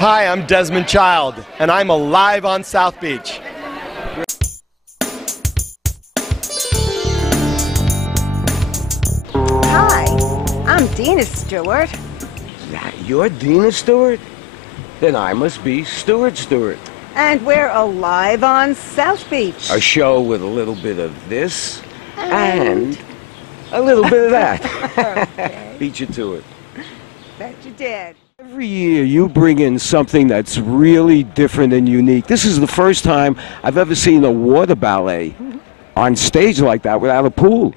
Hi, I'm Desmond Child, and I'm alive on South Beach. Hi, I'm Dena Stewart. You're Dena Stewart? Then I must be Stewart. And we're alive on South Beach. A show with a little bit of this and a little bit of that. Okay. Beat you to it. Bet you did. Every year you bring in something that's really different and unique. This is the first time I've ever seen a water ballet on stage like that without a pool.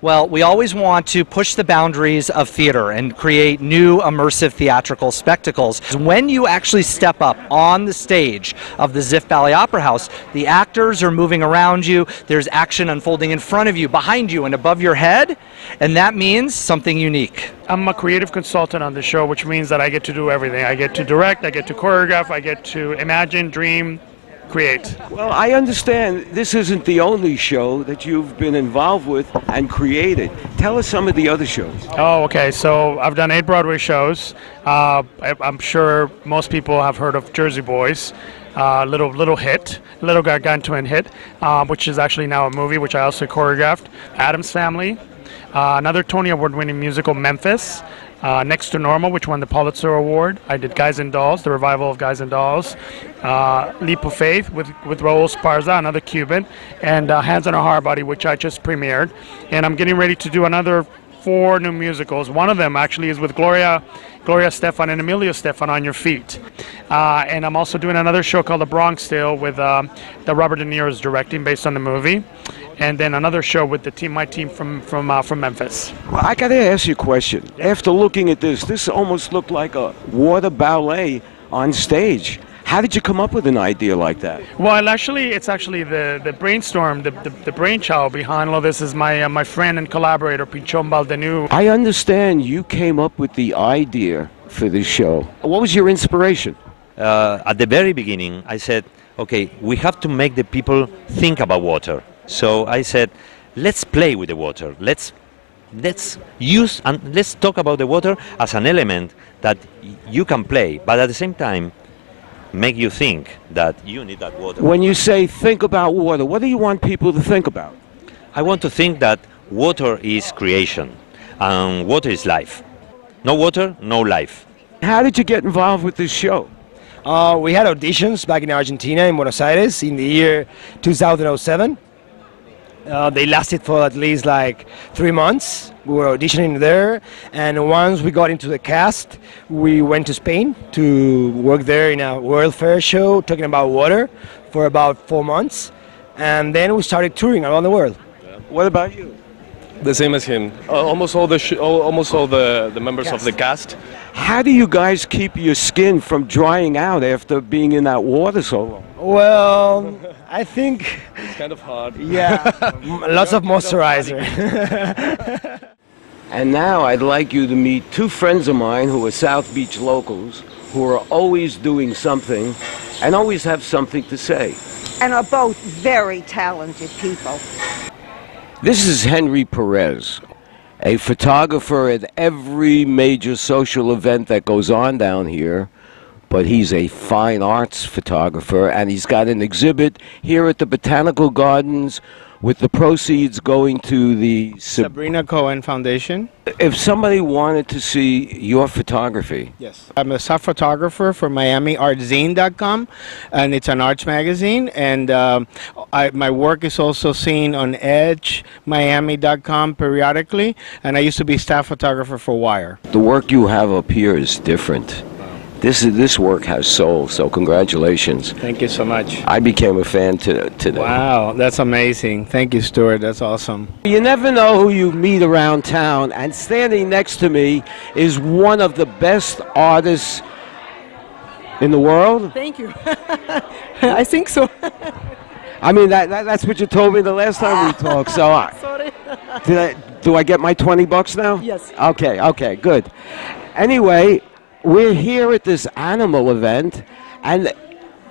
Well, we always want to push the boundaries of theater and create new immersive theatrical spectacles. When you actually step up on the stage of the Ziff Ballet Opera House, the actors are moving around you, there's action unfolding in front of you, behind you, and above your head, and that means something unique. I'm a creative consultant on the show, which means that I get to do everything. I get to direct, I get to choreograph, I get to imagine, dream, create. Well, I understand this isn't the only show that you've been involved with and created. Tell us some of the other shows. Oh, okay. So I've done 8 Broadway shows. I'm sure most people have heard of Jersey Boys. Little hit, little gargantuan hit, which is actually now a movie, which I also choreographed. Addams Family, another Tony Award-winning musical, Memphis. Next to Normal, which won the Pulitzer Award. I did Guys and Dolls, the revival of Guys and Dolls. Leap of Faith with Raul Esparza, another Cuban. And Hands on a Hard Body, which I just premiered. And I'm getting ready to do another 4 new musicals. One of them actually is with Gloria Estefan and Emilio Estefan, On Your Feet. And I'm also doing another show called The Bronx Tale with that Robert De Niro is directing based on the movie. And then another show with my team from Memphis. Well, I got to ask you a question. After looking at this almost looked like a water ballet on stage. How did you come up with an idea like that? Well, it's actually the brainstorm, the brainchild behind all this is my friend and collaborator, Pichon Baldenu. I understand you came up with the idea for this show. What was your inspiration? At the very beginning, I said, okay, we have to make the people think about water. So I said, let's play with the water. Let's use and let's talk about the water as an element that you can play, but at the same time, make you think that you need that water. When you say think about water, what do you want people to think about? I want to think that water is creation and water is life. No water, no life. How did you get involved with this show? We had auditions back in Argentina, in Buenos Aires, in the year 2007. They lasted for at least like 3 months. We were auditioning there, and once we got into the cast, we went to Spain to work there in a World Fair show talking about water for about 4 months, and then we started touring around the world. What about you? The same as him. Almost all the members of the cast. How do you guys keep your skin from drying out after being in that water so long? Well, I think... It's kind of hard. Yeah, lots of moisturizer. And now I'd like you to meet 2 friends of mine who are South Beach locals, who are always doing something and always have something to say. And are both very talented people. This is Henry Perez, a photographer at every major social event that goes on down here, but he's a fine arts photographer, and he's got an exhibit here at the Botanical Gardens with the proceeds going to the Sabrina Cohen Foundation. If somebody wanted to see your photography. Yes. I'm a staff photographer for MiamiArtZine.com, and it's an arts magazine, and my work is also seen on EdgeMiami.com periodically, and I used to be staff photographer for Wire. The work you have up here is different. This work has soul, so congratulations. Thank you so much. I became a fan today. Wow, that's amazing. Thank you, Stewart. That's awesome. You never know who you meet around town, and standing next to me is one of the best artists in the world. Thank you. I think so. I mean, that's what you told me the last time we talked, so Sorry. do I get my $20 now? Yes. Okay, good. Anyway, we're here at this animal event, and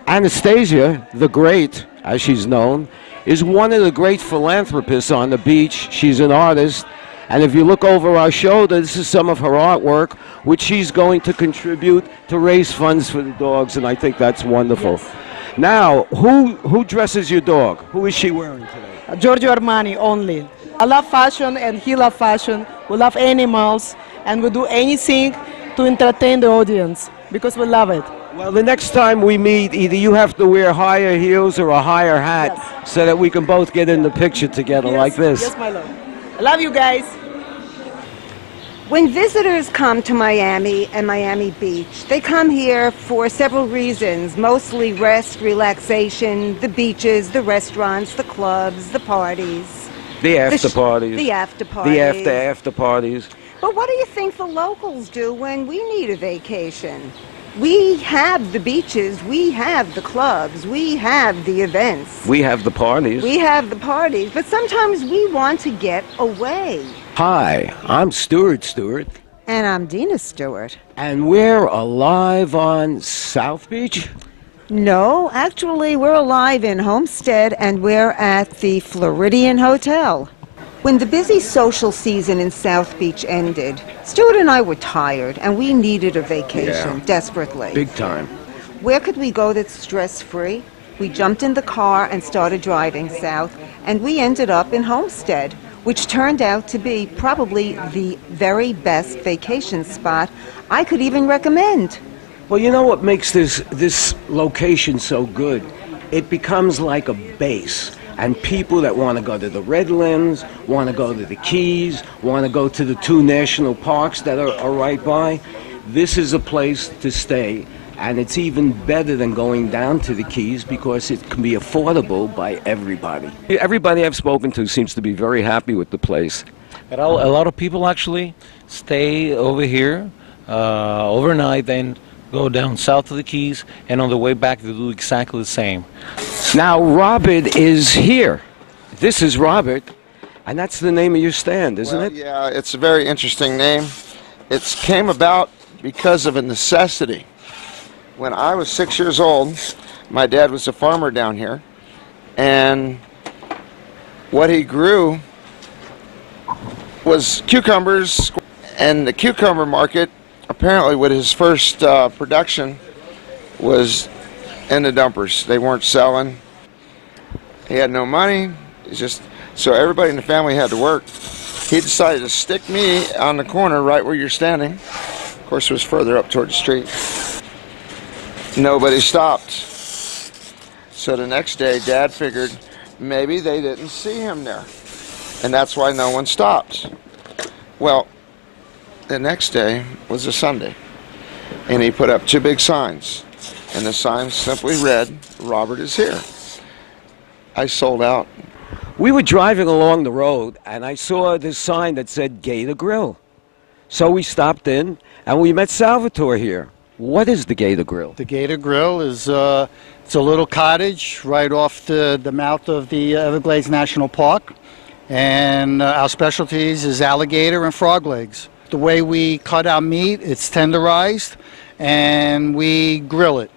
Anastasia the Great, as she's known, is one of the great philanthropists on the beach. She's an artist, And if you look over our shoulder, this is some of her artwork, which she's going to contribute to raise funds for the dogs, and I think that's wonderful. Yes. Now, who dresses your dog? Who is she wearing today? Giorgio Armani only. I love fashion and he loves fashion. We love animals and we do anything to entertain the audience because we love it. Well, the next time we meet, either you have to wear higher heels or a higher hat so that we can both get in the picture together like this. Yes, my love. I love you guys. When visitors come to Miami and Miami Beach, they come here for several reasons, mostly rest, relaxation, the beaches, the restaurants, the clubs, the parties. The after parties. The after parties. The after parties. But what do you think the locals do when we need a vacation? We have the beaches, we have the clubs, we have the events. We have the parties. We have the parties, but sometimes we want to get away. Hi, I'm Stewart. And I'm Dena Stewart. And we're alive on South Beach? No, actually, we're alive in Homestead, and we're at the Floridian Hotel. When the busy social season in South Beach ended, Stewart and I were tired, and we needed a vacation desperately. Big time. Where could we go that's stress-free? We jumped in the car and started driving south, and we ended up in Homestead, which turned out to be probably the very best vacation spot I could even recommend. Well, you know what makes this location so good? It becomes like a base. And people that want to go to the Redlands, want to go to the Keys, want to go to the 2 national parks that are right by, this is a place to stay. And it's even better than going down to the Keys because it can be affordable by everybody. Everybody I've spoken to seems to be very happy with the place. A lot of people actually stay over here overnight, then go down south of the Keys, and on the way back they do exactly the same. Now Robert is here. This is Robert, and that's the name of your stand, isn't it? Yeah, it's a very interesting name. It came about because of a necessity. When I was 6 years old, my dad was a farmer down here, and what he grew was cucumbers, and the cucumber market, apparently with his first production, was in the dumpers. They weren't selling. He had no money. So everybody in the family had to work. He decided to stick me on the corner right where you're standing. Of course, it was further up toward the street. Nobody stopped. So the next day, Dad figured maybe they didn't see him there. And that's why no one stopped. Well, the next day was a Sunday. And he put up 2 big signs. And the signs simply read, "Robert is here." I sold out. We were driving along the road, and I saw this sign that said Gator Grill. So we stopped in, and we met Salvatore here. What is the Gator Grill? The Gator Grill is it's a little cottage right off the mouth of the Everglades National Park. And our specialties is alligator and frog legs. The way we cut our meat, it's tenderized, and we grill it.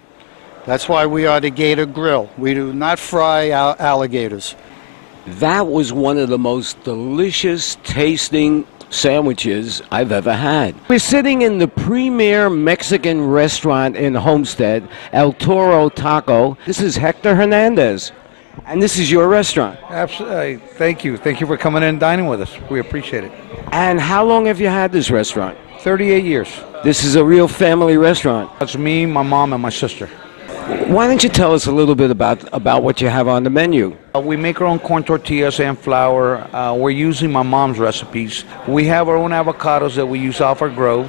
That's why we are the Gator Grill. We do not fry our alligators. That was one of the most delicious tasting sandwiches I've ever had. We're sitting in the premier Mexican restaurant in Homestead, El Toro Taco. This is Hector Hernandez, and this is your restaurant. Absolutely. Thank you. Thank you for coming in and dining with us. We appreciate it. And how long have you had this restaurant? 38 years. This is a real family restaurant. That's me, my mom, and my sister. Why don't you tell us a little bit about what you have on the menu? We make our own corn tortillas and flour. We're using my mom's recipes. We have our own avocados that we use off our grove,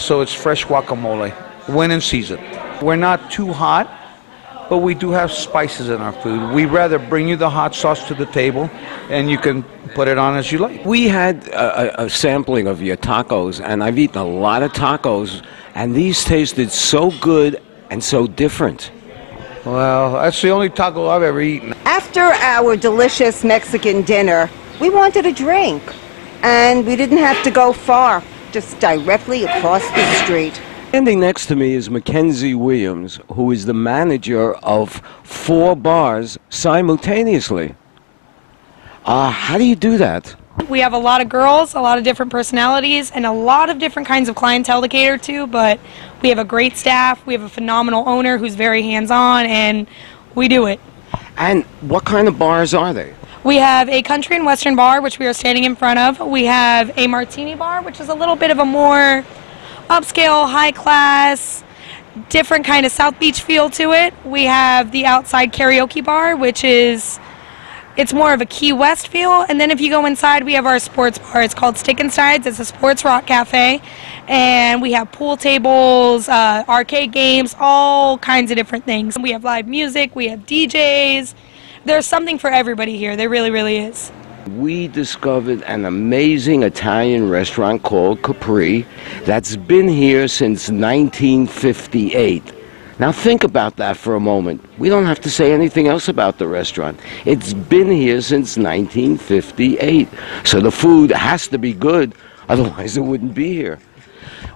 so it's fresh guacamole, when in season. We're not too hot, but we do have spices in our food. We'd rather bring you the hot sauce to the table, and you can put it on as you like. We had a sampling of your tacos, and I've eaten a lot of tacos, and these tasted so good and so different. Well, that's the only taco I've ever eaten. After our delicious Mexican dinner, we wanted a drink, and we didn't have to go far, just directly across the street. Standing next to me is Mackenzie Williams, who is the manager of 4 bars simultaneously. How do you do that? We have a lot of girls, a lot of different personalities, and a lot of different kinds of clientele to cater to, but we have a great staff, we have a phenomenal owner who's very hands-on, and we do it. And what kind of bars are they? We have a country and western bar, which we are standing in front of. We have a martini bar, which is a little bit of a more upscale, high-class, different kind of South Beach feel to it. We have the outside karaoke bar, which is, it's more of a Key West feel. And then if you go inside, we have our sports bar. It's called Stick and Sides. It's a sports rock cafe. And we have pool tables, arcade games, all kinds of different things. We have live music. We have DJs. There's something for everybody here. There really, really is. We discovered an amazing Italian restaurant called Capri that's been here since 1958. Now think about that for a moment. We don't have to say anything else about the restaurant. It's been here since 1958. So the food has to be good, otherwise it wouldn't be here.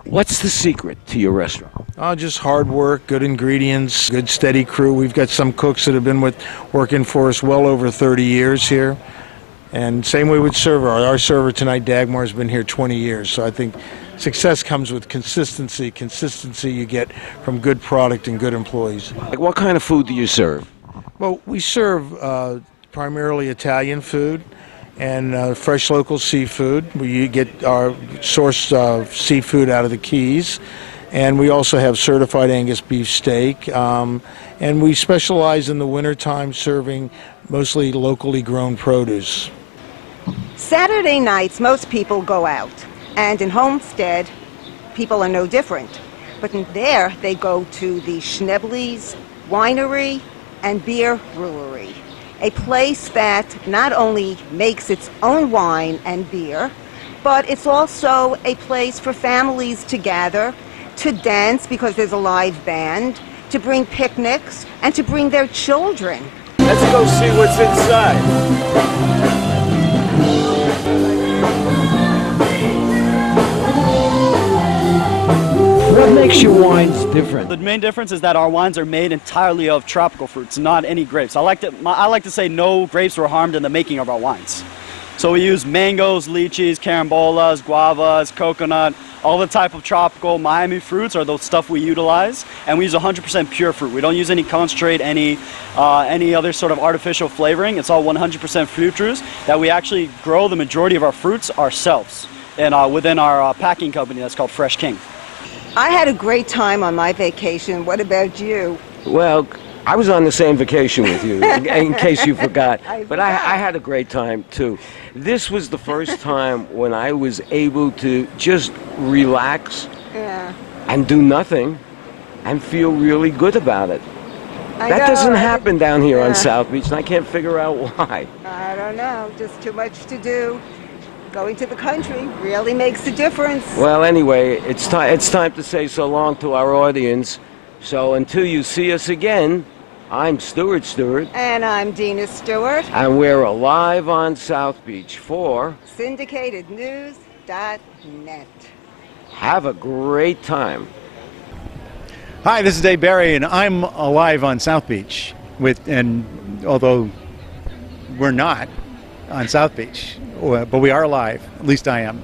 What's the secret to your restaurant? Just hard work, good ingredients, good steady crew. We've got some cooks that have been working for us well over 30 years here. And same way with server. Our server tonight, Dagmar, has been here 20 years. So I think success comes with consistency. Consistency you get from good product and good employees. Like what kind of food do you serve? Well, we serve primarily Italian food and fresh local seafood. We get our sourced seafood out of the Keys. And we also have certified Angus beef steak. And we specialize in the wintertime serving mostly locally grown produce. Saturday nights, most people go out. And in Homestead, people are no different. But in there, they go to the Schnebley's Winery and Beer Brewery, a place that not only makes its own wine and beer, but it's also a place for families to gather, to dance because there's a live band, to bring picnics, and to bring their children. Let's go see what's inside. What makes your wines different? The main difference is that our wines are made entirely of tropical fruits, not any grapes. I like to say no grapes were harmed in the making of our wines. So we use mangoes, lychees, carambolas, guavas, coconut, all the type of tropical Miami fruits are the stuff we utilize, and we use 100% pure fruit. We don't use any concentrate, any other sort of artificial flavoring. It's all 100% fruit juice that we actually grow the majority of our fruits ourselves and within our packing company that's called Fresh King. I had a great time on my vacation. What about you? Well, I was on the same vacation with you, in case you forgot. But I had a great time, too. This was the first time when I was able to just relax and do nothing and feel really good about it. That doesn't happen down here on South Beach, and I can't figure out why. I don't know. Just too much to do. Going to the country really makes a difference. Well, anyway, it's time to say so long to our audience. So until you see us again, I'm Stewart. And I'm Dena Stewart. And we're alive on South Beach for syndicatednews.net. Have a great time. Hi, this is Dave Barry, and I'm alive on South Beach. Although we're not on South Beach, but we are alive. At least I am.